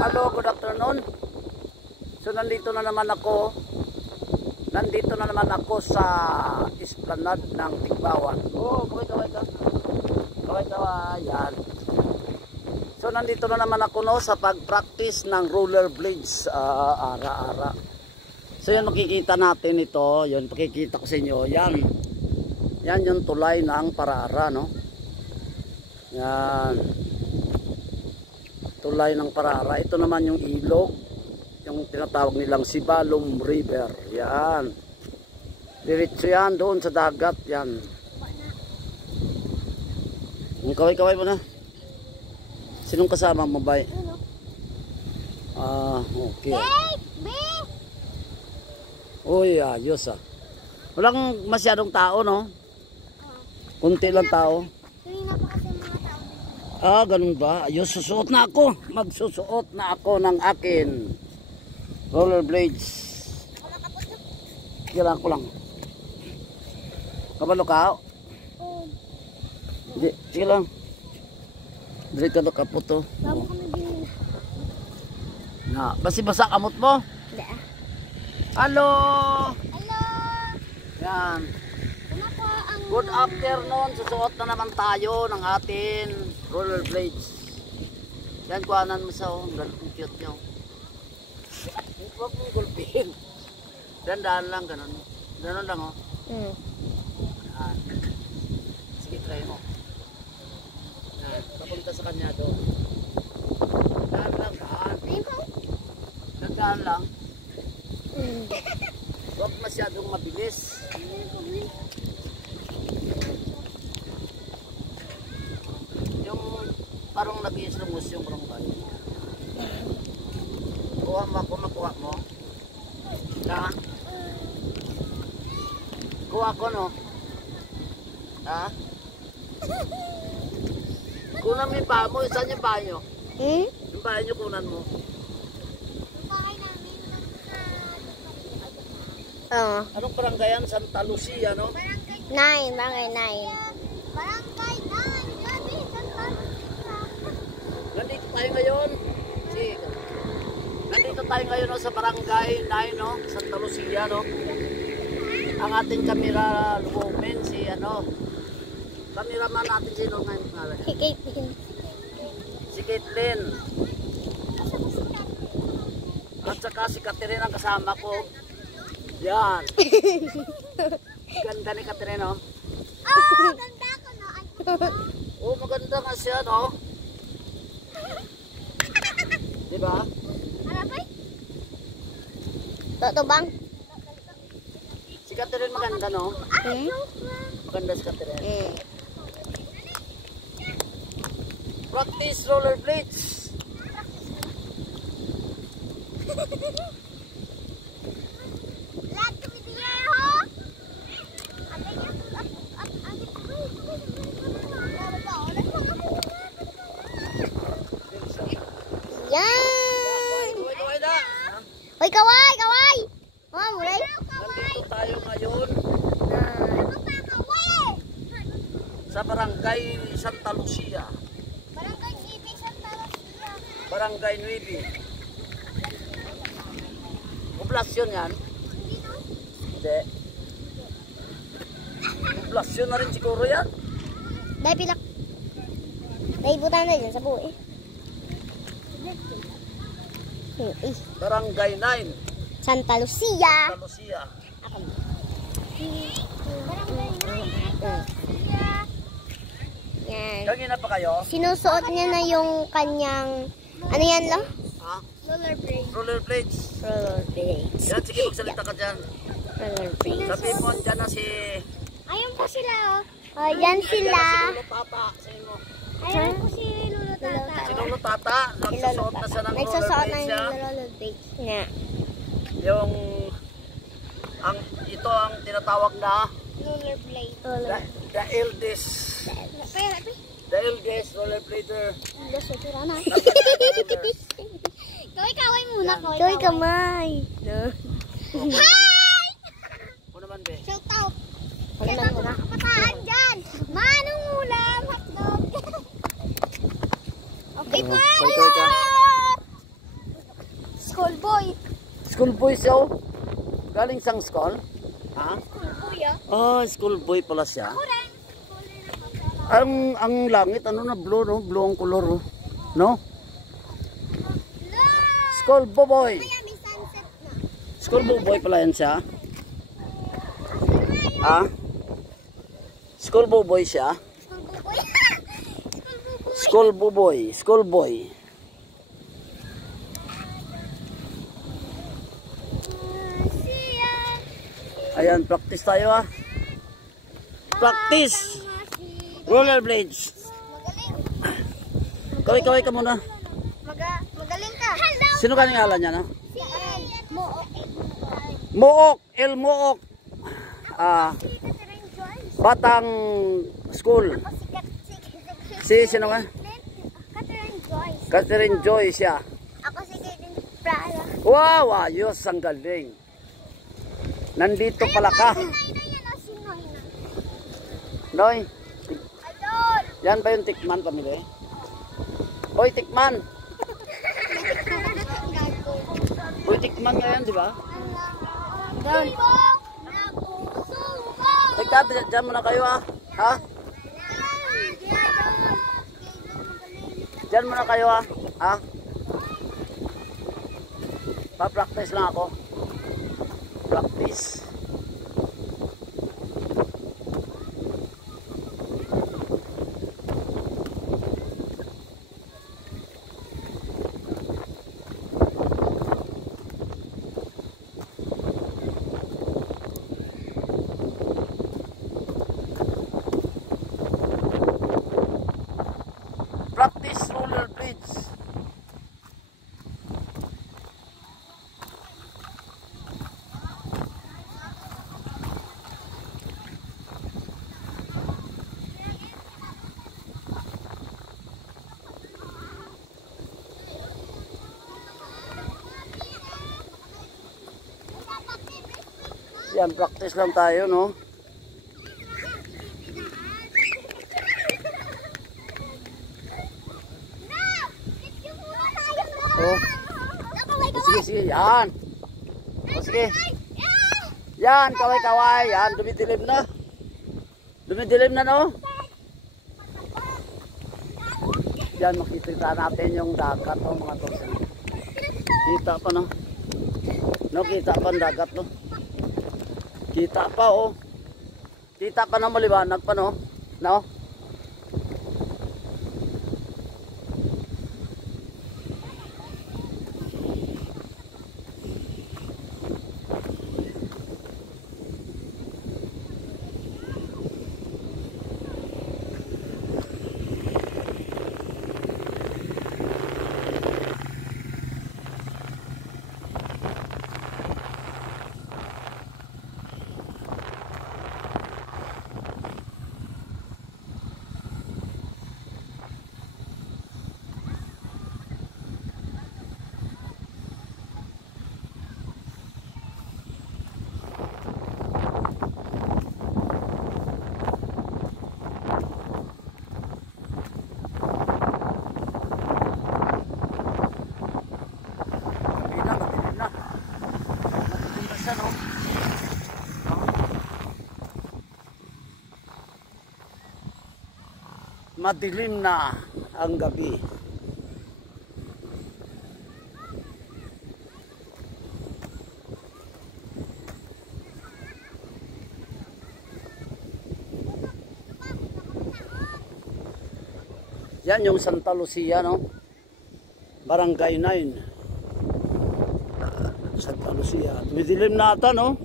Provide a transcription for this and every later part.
Hello, good afternoon. So nandito na naman ako. Sa esplanade ng Tigbawan. Oh, kaway ka. Kaway, yan. So nandito na naman ako sa pag-practice ng rollerblades ara-ara. So yan makikita natin ito, yun pakikita ko sa inyo. Yan yung tulay ng Para-Ara, no? Yan. Tulay ng Para-Ara. Ito naman yung ilog, yung tinatawag nilang Sibalom River. Yan. Diretso yan doon sa dagat, yan. Ang kaway mo na. Sinong kasama mo, bay? Okay. Uy, ayos Walang masyadong tao, no? Kunti lang tao. Kanina pa kasi mga tao. Ganun ba? Ayos, susuot na ako. Magsusuot na ako ng akin rollerblades. Kailangan ko lang. Kabalo ka? Hindi, sige lang. Dito ka po to. Bago kami din. Basi-basa kamot mo? Hindi. Hello! Hello! Yan. Ano ang... Good afternoon. Susuot na naman tayo ng atin rollerblades. Yan, kuhanan mo sa ang cute nyo. Huwag mong gulpin. Dandaan lang, ganun. Ganun lang, Yan. Sige, try mo. Yan, papunta sa kanya doon. Dandaan lang, Dandaan lang. Huwag masyadong mabilis. Yung parang nag-iislungos yung barangay. Kuha mo ako, makuha mo. Kuha ko, no? Kunan mo yung paa mo. Saan yung paa nyo? Yung paa nyo kunan mo. Anong barangayan? Santa Lucia, no? Barangay 9. Nandito tayo ngayon. Nandito tayo ngayon sa barangay 9, no? Santa Lucia, no? Ang ating kamera woman, cameraman natin sino ngayon pangalan? Si Caitlin. At saka si Catherine ang kasama ko. Yan. Ganda ni Catherine, no? Ganda ko na. Maganda nga siya, no? Diba? Toto bang? Si Catherine maganda, no? Maganda si Catherine. Practice rollerblades. Yan! Kaway na! Hoy, kaway! Mulay! Nandito tayo ngayon sa barangay Santa Lucia. Barangay 9 Santa Lucia. Barangay 9. Poblasyon yan? Hindi. Poblasyon na rin siguro yan. Dahil pilak. Dahil butan na dyan sa buhay. Barangay 9. Santa Lucia. Santa Lucia. Yan. Kanina pa kayo? Sinusuot niya na yung kanyang, ano yan lang? Rollerblades. Rollerblades. Yan, sige, magsalita ka dyan. Rollerblades. Sabi mo, dyan na si... Ayun po sila, Ayan sila. Si Lolo Tata. Ayun po si Lolo Tata. Si Lolo Tata, nagsusuot na siya ng rollerblades siya. Rollerblades niya. Yung... ito ang tinatawag na Rollerblade. the eldest. The eldest rollerblader. Kaway muna. Kaway kamay. Hi! Ano naman, be? Shout out. Shout out sa kapataan dyan. Manong ulam, hotdog. Okay po. School boy siya, oh. Galing sang school. Ha? Kuya. Oh, school boy pala siya. Ako rin. Ang langit, ano na, blue, no? Blue ang color, oh. No? School boy. Kaya may sunset na. School boy pala yan siya. Ha? School boy siya. School buboy. School boy. Siya. Ayan, practice tayo, ah. Practice. Rollerblades. Magaling. Kaway ka muna. Magaling ka. Hello. Sino ka ngalan niya, no? Si Mook. Mook. El Mook. Batang school. Si sino ka? Catherine Joyce. Catherine Joyce siya. Ako si Kaden Prada. Wow, ayos, ang galing. Nandito pala ka. Noy, Ayun. yan ba yung tikman pamili? Hoy, tikman. Hoy, tikman ngayon, di ba? Doon. Teka, dyan muna kayo, ah. Ha? Dyan muna kayo, ah. Ha? Pa-practice lang ako. Practice. Practice rollerblades. Yan, practice lang tayo, no? Oh. Sige, sige, yan. O, sige. Yan, kaway-kaway. Yan, dumidilim na. Dumidilim na, no? Yan, makikita natin yung dagat, oh, mga tol. Kita pa, no? No, kita pa ang dagat, no? Kita pa, oh. Kita pa na maliwanag pa, no? No? Madilim na ang gabi. Yan yung Santa Lucia, no? Barangay 9. Santa Lucia. Madilim na ata, no?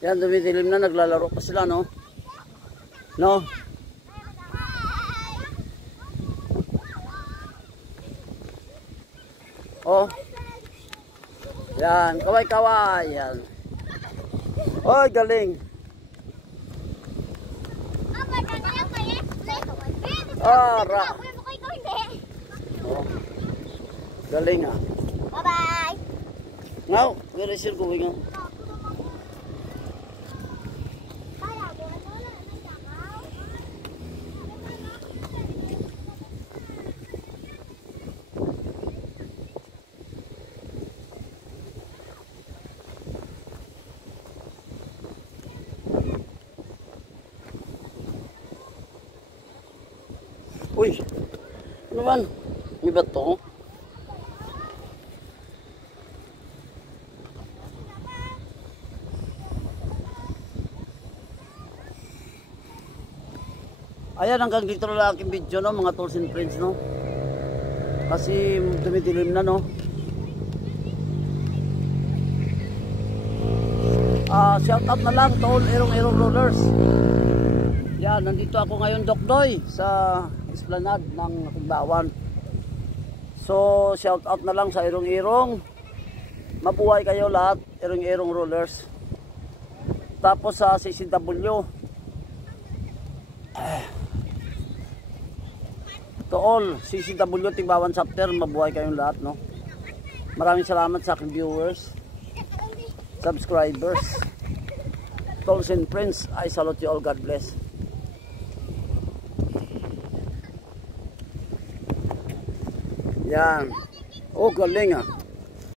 Yan, dumidilim na, naglalaro pa sila, no? No? Oh. Yan, kaway-kaway. Yan. Oy, galing. Oh, ra. Oh. Galing ah. Bye-bye. Now, where is your going ah? Uy, ano man? Iba to? Ayan, hanggang dito na lang aking video, no, mga tools and friends, no? Kasi dumidilim na, no? Shout out na lang to all Erong Rollers. Yan, nandito ako ngayon, Dokdoy, sa esplanade ng Tigbawan. So, shout out na lang sa Erong. Mabuhay kayo lahat, Erong Rollers. Tapos sa CCW. To all CCW Tigbawan chapter, mabuhay kayong lahat, no? Maraming salamat sa aking viewers, subscribers, tolls and friends. I salute you all. God bless. Yan. Oh, galing ah.